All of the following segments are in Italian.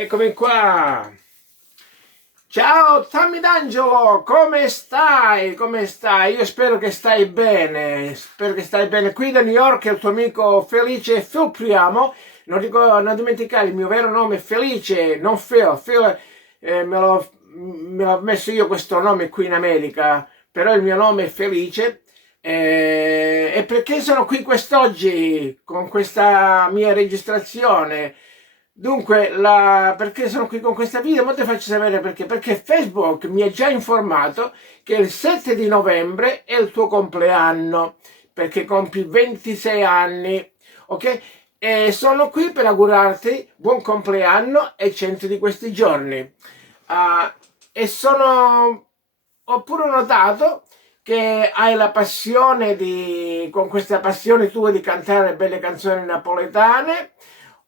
Eccomi qua. Ciao Tammy D'Angelo, come stai? Come stai? Io spero che stai bene. Spero che stai bene. Qui da New York è il tuo amico Felice Filpriamo. Non dimenticare il mio vero nome è Felice, non Phil. Phil me l'ho messo io questo nome qui in America, però il mio nome è Felice. E perché sono qui quest'oggi con questa mia registrazione? Dunque, perché sono qui con questa video? Ma te faccio sapere perché. Perché Facebook mi ha già informato che il 7 di novembre è il tuo compleanno, perché compi 26 anni, ok? E sono qui per augurarti buon compleanno e 100 di questi giorni. Ah, e ho pure notato che hai la passione con questa passione tua di cantare belle canzoni napoletane.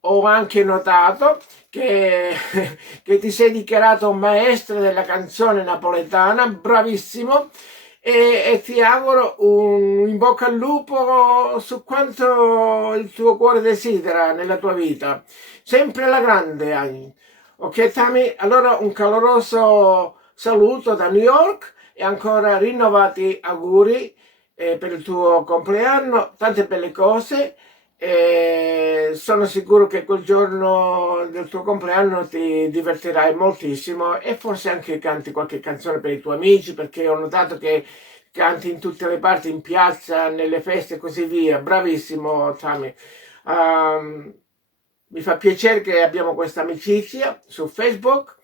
Ho anche notato che, che ti sei dichiarato un maestro della canzone napoletana, bravissimo, e ti auguro un in bocca al lupo su quanto il tuo cuore desidera nella tua vita. Sempre alla grande, Agni. Ok, Tami? Allora un caloroso saluto da New York e ancora rinnovati auguri per il tuo compleanno, tante belle cose. E sono sicuro che quel giorno del tuo compleanno ti divertirai moltissimo e forse anche canti qualche canzone per i tuoi amici, perché ho notato che canti in tutte le parti, in piazza, nelle feste e così via. Bravissimo, Tammy. Um, Mi fa piacere che abbiamo questa amicizia su Facebook.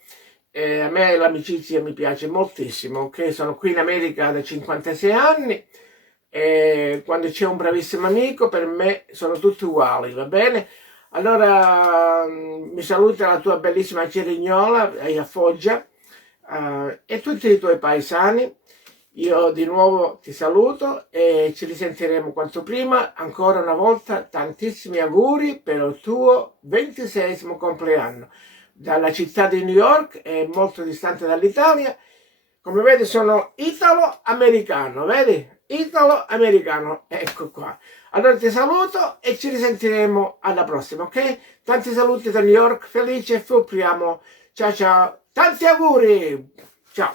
A me l'amicizia mi piace moltissimo, ok? Sono qui in America da 56 anni e quando c'è un bravissimo amico per me sono tutti uguali, va bene? Allora mi saluta la tua bellissima Cerignola a Foggia e tutti i tuoi paesani. Io di nuovo ti saluto e ci risentiremo quanto prima. Ancora una volta tantissimi auguri per il tuo 26esimo compleanno. Dalla città di New York, è molto distante dall'Italia. Come vedi sono italo-americano, vedi? Italo-americano, ecco qua. Allora ti saluto e ci risentiremo alla prossima, ok? Tanti saluti da New York, felice e Fulpriamo. Ciao ciao, tanti auguri! Ciao!